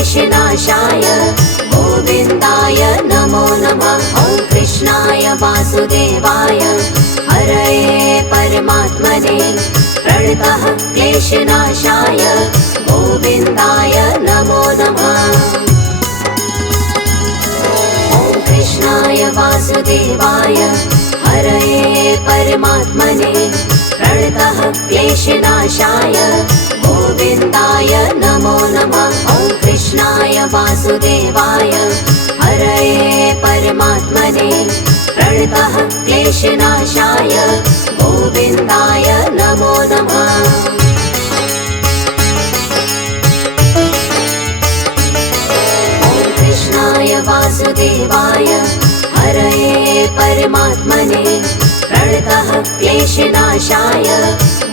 क्लेशनाशाय गोविन्दाय नमो नमः। ॐ कृष्णाय वासुदेवाय हरये परमात्मने प्रणतः क्लेशनाशाय गोविन्दाय नमो नमः। ॐ कृष्णाय वासुदेवाय हरये परमात्मने प्रणतः क्लेशनाशाय गोविन्दाय नमो नमः। ॐ कृष्णाय वासुदेवाय हरये परमात्मने प्रणतः क्लेशनाशाय गोविन्दाय नमो नमः। ॐ कृष्णाय वासुदेवाय हरये परमात्मने प्रणतः क्लेशनाशाय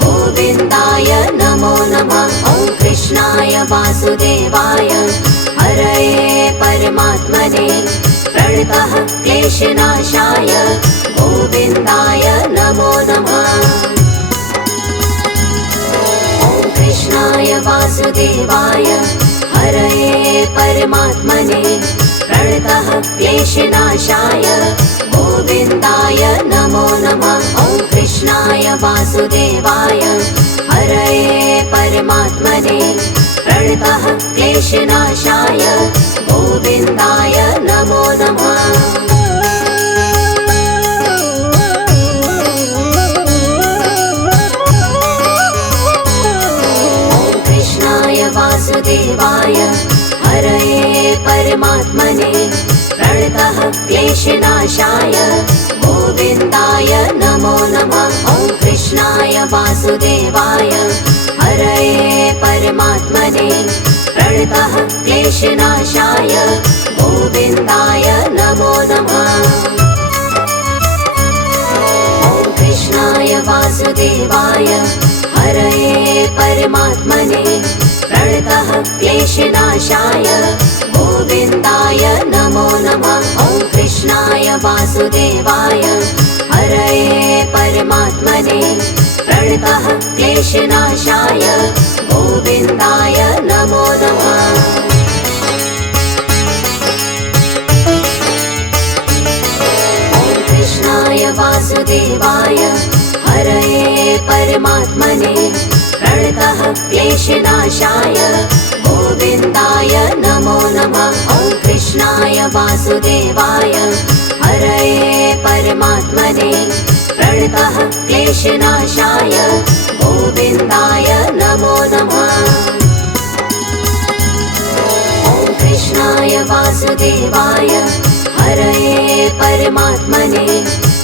गोविन्दाय नमो नमः। ॐ कृष्णाय वासुदेवाय हरये परमात्मने प्रणतः क्लेशनाशाय गोविन्दाय नमो नमः। ॐ कृष्णाय वासुदेवाय हरये परमात्मने प्रणतः क्लेशनाशाय गोविन्दाय नमो नमः। ॐ कृष्णाय वासुदेवाय हरये परमात्मने प्रणतः क्लेशनाशाय गोविन्दाय नमो नमः। ॐ कृष्णाय वासुदेवाय हरये परमात्मने प्रणतः क्लेशनाशाय गोविन्दाय नमो नमः। ॐ कृष्णाय वासुदेवाय हरये परमात्मने प्रणतः क्लेशनाशाय गोविन्दाय नमो नमः। ॐ कृष्णाय वासुदेवाय हरये परमात्मने प्रणतः क्लेशनाशाय गोविन्दाय नमो नमः। ॐ कृष्णाय वासुदेवाय हरये परमात्मने प्रणतः क्लेशनाशाय गोविन्दाय नमो नमः। ॐ कृष्णाय वासुदेवाय हरये परमात्मने प्रणतः क्लेशनाशाय गोविन्दाय नमो नमः। ॐ कृष्णाय वासुदेवाय हरये परमात्मने प्रणतः क्लेशनाशाय गोविन्दाय नमो नमः। ॐ कृष्णाय वासुदेवाय हरये परमात्मने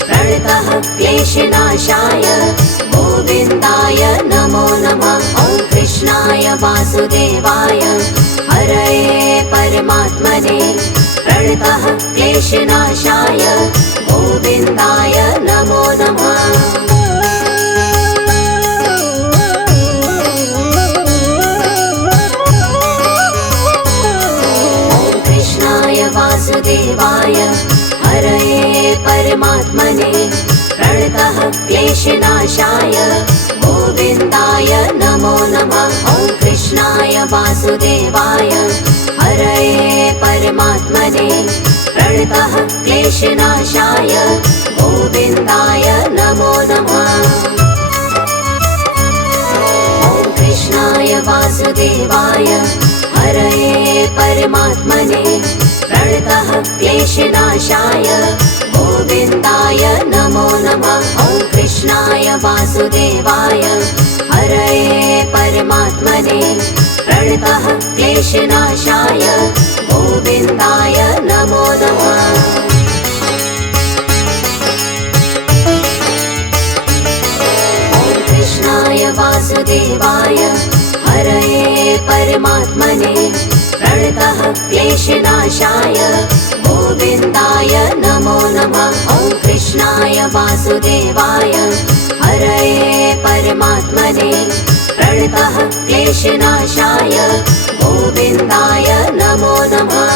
प्रणतः क्लेशनाशाय गोविन्दाय नमो नमः। ॐ कृष्णाय वासुदेवाय हरये परमात्मने प्रणतः क्लेशनाशाय गोविन्दाय नमो नमः। ॐ कृष्णाय वासुदेवाय हरये परमात्मने प्रणतः क्लेशनाशाय गोविन्दाय नमो नमः। ॐ कृष्णाय वासुदेवाय हरये परमात्मने प्रणतः क्लेशनाशाय गोविन्दाय नमो नमः। ॐ कृष्णाय वासुदेवाय हरये परमात्मने प्रणतः क्लेशनाशाय गोविन्दाय नमो नमः। ॐ कृष्णाय वासुदेवाय हरये परमात्मने प्रणतः क्लेशनाशाय गोविन्दाय नमो नमः। ॐ कृष्णाय वासुदेवाय हरये परमात्मने प्रणतः क्लेशनाशाय गोविन्दाय नमो नमः। ॐ कृष्णाय वासुदेवाय हरये परमात्मने प्रणतः क्लेशनाशाय गोविन्दाय नमो नमः।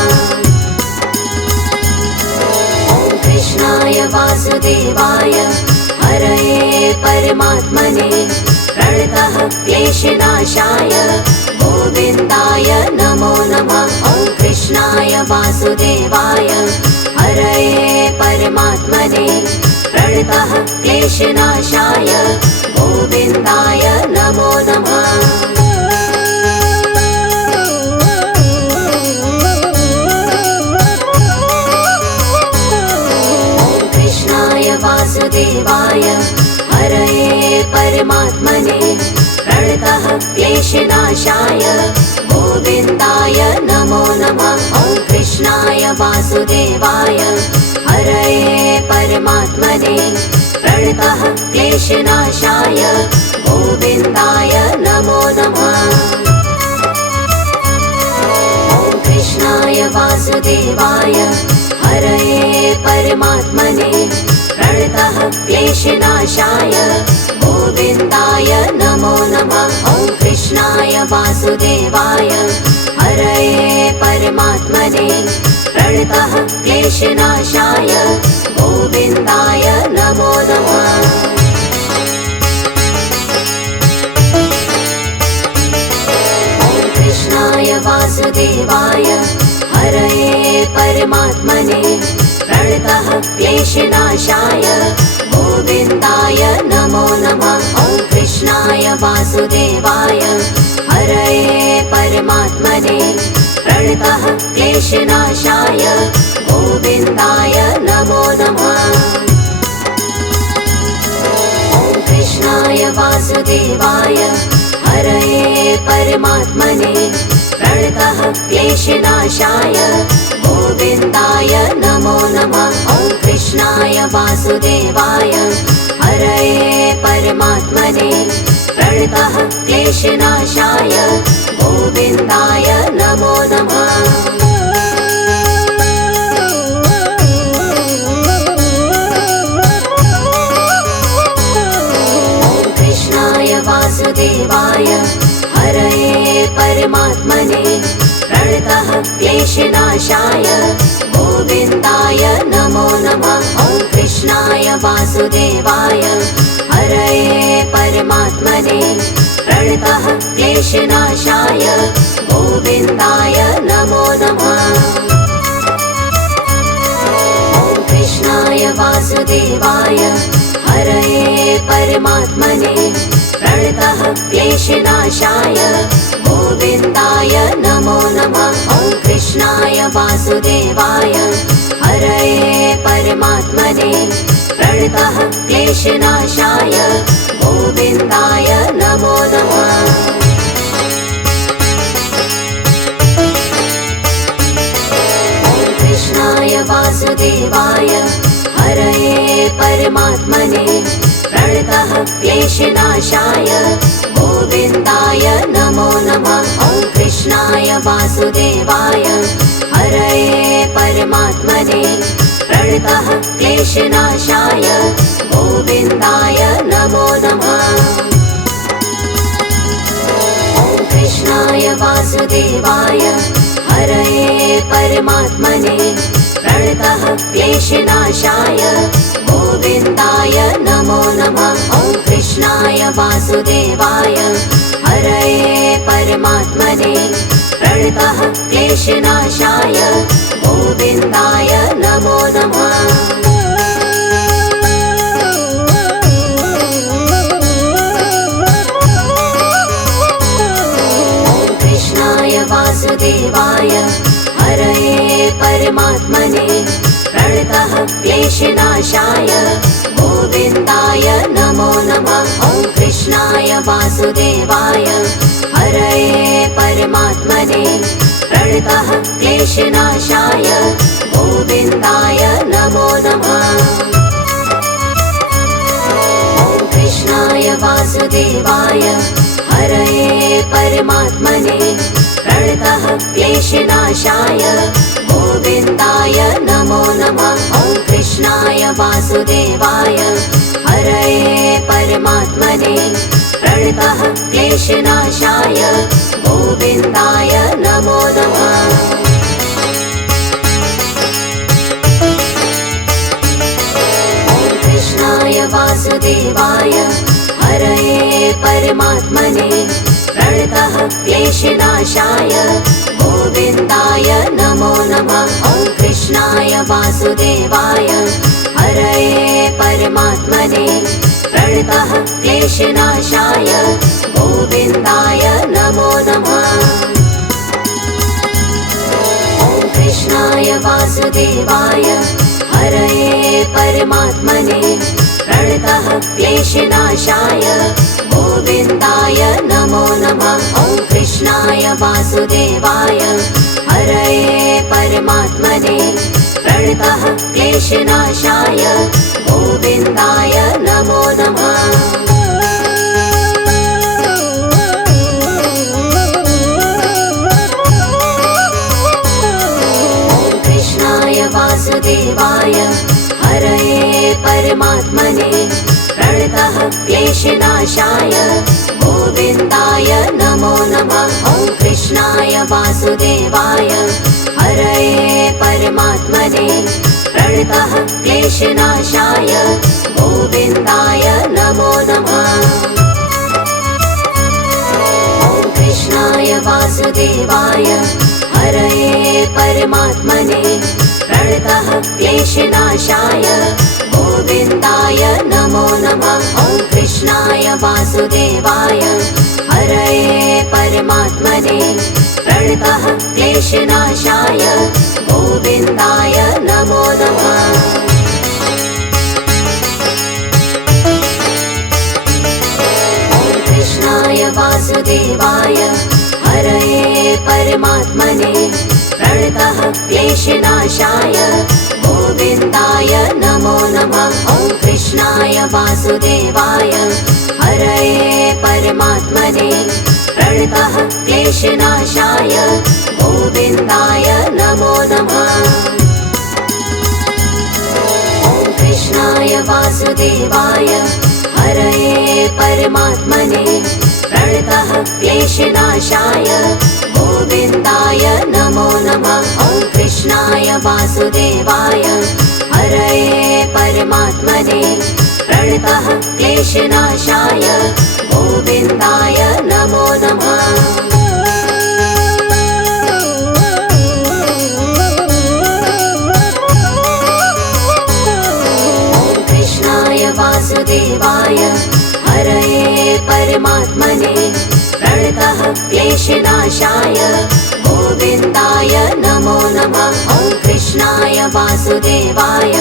ॐ कृष्णाय वासुदेवाय हरये परमात्मने प्रणतः क्लेशनाशाय गोविन्दाय नमो नमः। वासुदेवाय हरये परमात्मने प्रणतः क्लेशनाशाय गोविन्दाय नमो नमः। वासुदेवाय हरये परमात्मने प्रणतः क्लेशनाशाय गोविन्दाय नमो नमः। ॐ कृष्णाय वासुदेवाय हरये परमात्मने प्रणतः क्लेशनाशाय गोविन्दाय नमो नमः। ॐ कृष्णाय वासुदेवाय हरये परमात्मने प्रणतः क्लेशनाशाय गोविन्दाय नमो नमः। ॐ कृष्णाय वासुदेवाय हरये परमात्मने प्रणतः क्लेशनाशाय गोविन्दाय नमो नमः। ॐ कृष्णाय वासुदेवाय हरये परमात्मने प्रणतः क्लेशनाशाय गोविन्दाय नमो नमः। ॐ कृष्णाय वासुदेवाय हरये परमात्मने प्रणतः क्लेशनाशाय गोविन्दाय नमो नमः। ॐ कृष्णाय वासुदेवाय हरये परमात्मने प्रणतः क्लेशनाशाय गोविन्दाय नमो नमः। ॐ कृष्णाय वासुदेवाय हरये परमात्मने प्रणतः क्लेशनाशाय गोविन्दाय नमो नमः। ॐ कृष्णाय वासुदेवाय हरये परमात्मने प्रणतः क्लेशनाशाय गोविन्दाय नमो नमः। ॐ कृष्णाय वासुदेवाय हरये परमात्मने प्रणतः क्लेशनाशाय गोविन्दाय नमो नमः। ॐ कृष्णाय वासुदेवाय हरये परमात्मने प्रणतः क्लेशनाशाय गोविन्दाय नमो नमः। ॐ कृष्णाय वासुदेवाय हरये परमात्मने प्रणतः क्लेशनाशाय गोविन्दाय नमो नमः। ॐ कृष्णाय वासुदेवाय हरये परमात्मने प्रणतः क्लेशनाशाय गोविन्दाय नमो नमः। ॐ कृष्णाय वासुदेवाय हरये परमात्मने प्रणतः क्लेशनाशाय गोविन्दाय नमो नमः। ॐ कृष्णाय वासुदेवाय हरये परमात्मने प्रणतः क्लेशनाशाय गोविन्दाय नमो नमः। ॐ कृष्णाय वासुदेवाय हरये परमात्मने प्रणतः क्लेशनाशाय गोविन्दाय नमो नमः। ॐ कृष्णाय वासुदेवाय हरये परमात्मने प्रणतः क्लेशनाशाय गोविन्दाय नमो नमः। ॐ कृष्णाय वासुदेवाय हरये परमात्मने प्रणतः क्लेशनाशाय गोविन्दाय नमो नमः। ॐ कृष्णाय वासुदेवाय हरये परमात्मने प्रणतः क्लेशनाशाय गोविन्दाय नमो नमः। ॐ कृष्णाय वासुदेवाय हरये परमात्मने प्रणतः क्लेशनाशाय गोविन्दाय नमो नमः। ॐ कृष्णाय वासुदेवाय हरये परमात्मने प्रणतः क्लेशनाशाय गोविन्दाय नमो नमः। वासुदेवाय हरये परमात्मने प्रणतः क्लेशनाशाय गोविन्दाय नमो नमः। ॐ कृष्णाय वासुदेवाय हरये परमात्मने प्रणतः क्लेशनाशाय गोविन्दाय नमो नमः। ॐ कृष्णाय वासुदेवाय हरये परमात्मने प्रणतः क्लेशनाशाय गोविन्दाय नमो नमः। ॐ कृष्णाय वासुदेवाय हरये परमात्मने प्रणतः क्लेशनाशाय गोविन्दाय नमो नमः। ॐ कृष्णाय वासुदेवाय हरये परमात्मने प्रणतः क्लेशनाशाय गोविन्दाय नमो नमः। ॐ कृष्णाय वासुदेवाय हरये परमात्मने प्रणतः क्लेशनाशाय गोविन्दाय नमो नमः। ॐ कृष्णाय वासुदेवाय हरये परमात्मने प्रणतः क्लेशनाशाय गोविन्दाय नमो नमः। ॐ कृष्णाय वासुदेवाय हरये परमात्मने प्रणतः क्लेशनाशाय गोविन्दाय नमो नमः। ॐ कृष्णाय वासुदेवाय हरये परमात्मने प्रणतः क्लेशनाशाय गोविन्दाय नमो नमः। ॐ कृष्णाय वासुदेवाय हरये परमात्मने प्रणतः क्लेशनाशाय गोविन्दाय नमो नमः। ॐ कृष्णाय वासुदेवाय हरये परमात्मने प्रणतः क्लेशनाशाय गोविन्दाय नमो नमः। ॐ कृष्णाय वासुदेवाय हरये परमात्मने प्रणतः क्लेशनाशाय गोविन्दाय नमो नमः। ॐ कृष्णाय वासुदेवाय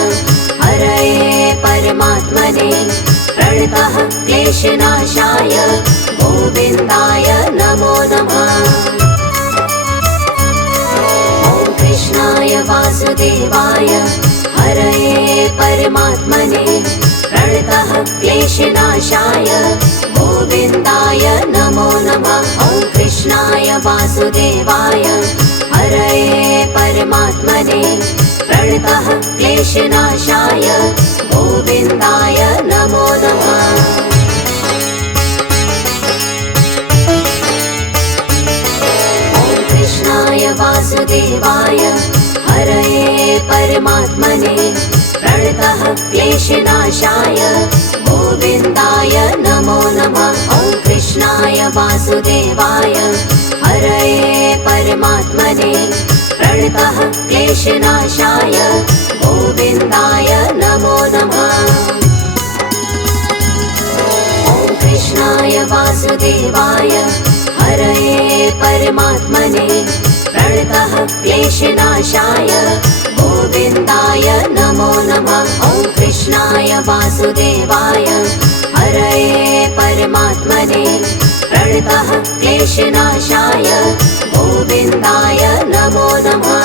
हरये परमात्मने प्रणतः क्लेशनाशाय गोविन्दाय नमो नमः। ॐ कृष्णाय वासुदेवाय हरये परमात्मने प्रणतः क्लेशनाशाय गोविन्दाय नमो नमः। ॐ कृष्णाय वासुदेवाय हरये परमात्मने प्रणतः क्लेशनाशाय गोविन्दाय नमो नमः। ॐ कृष्णाय वासुदेवाय हरये परमात्मने प्रणतः क्लेशनाशाय गोविन्दाय नमो नमः। ॐ कृष्णाय वासुदेवाय हरये परमात्मने प्रणतः क्लेशनाशाय गोविन्दाय नमो नमः। ॐ कृष्णाय वासुदेवाय हरये परमात्मने प्रणतः क्लेशनाशाय गोविन्दाय नमो नमः। ॐ कृष्णाय वासुदेवाय हरये परमात्मने प्रणतः क्लेशनाशाय गोविन्दाय नमो नमः।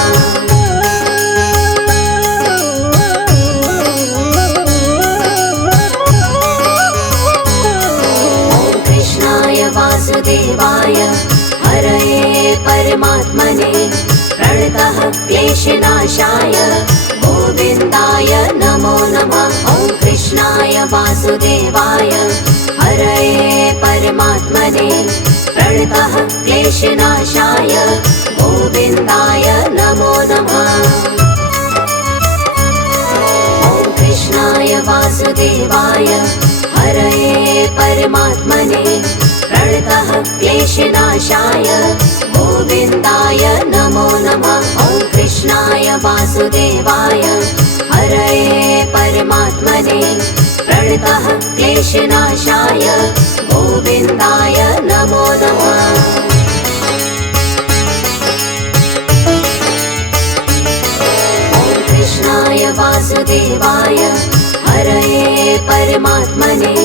ॐ कृष्णाय वासुदेवाय हरये परमात्मने प्रणतः क्लेशनाशाय गोविन्दाय नमो नमः। ॐ कृष्णाय वासुदेवाय हरये परमात्मने प्रणतः क्लेशनाशाय गोविन्दाय नमो नमः। ॐ कृष्णाय वासुदेवाय हरये परमात्मने प्रणतः क्लेशनाशाय गोविन्दाय नमो नमः। ॐ कृष्णाय वासुदेवाय क्लेशनाशाय गोविन्दाय नमो नमः। कृष्णाय वासुदेवाय हरये परमात्मने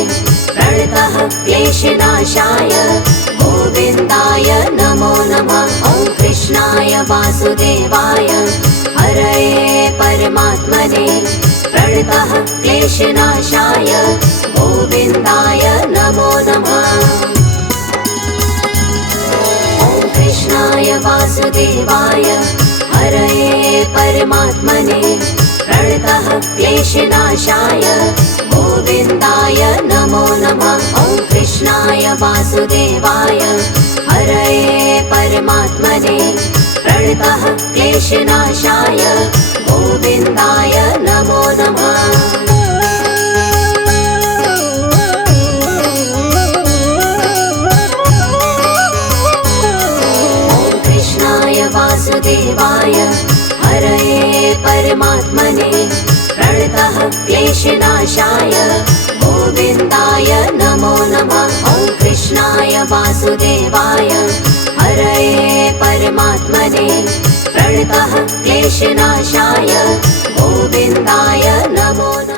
प्रणतः क्लेशनाशाय गोविन्दाय नमो नमः। ॐ कृष्णाय वासुदेवाय हरये परमात्मने प्रणतः क्लेशनाशाय गोविन्दाय नमो नमः। ॐ कृष्णाय वासुदेवाय हरये परमात्मने प्रणतः क्लेशनाशाय गोविन्दाय नमो नमः। ॐ कृष्णाय वासुदेवाय हरये परमात्मने प्रणतः क्लेशनाशाय गोविन्दाय नमो नमः। वासुदेवाय हरये परमात्मने प्रणतः क्लेशनाशाय गोविन्दाय नमो नमः। ॐ कृष्णाय वासुदेवाय हरये परमात्मने प्रणतः क्लेशनाशाय गोविन्दाय नमो नमः।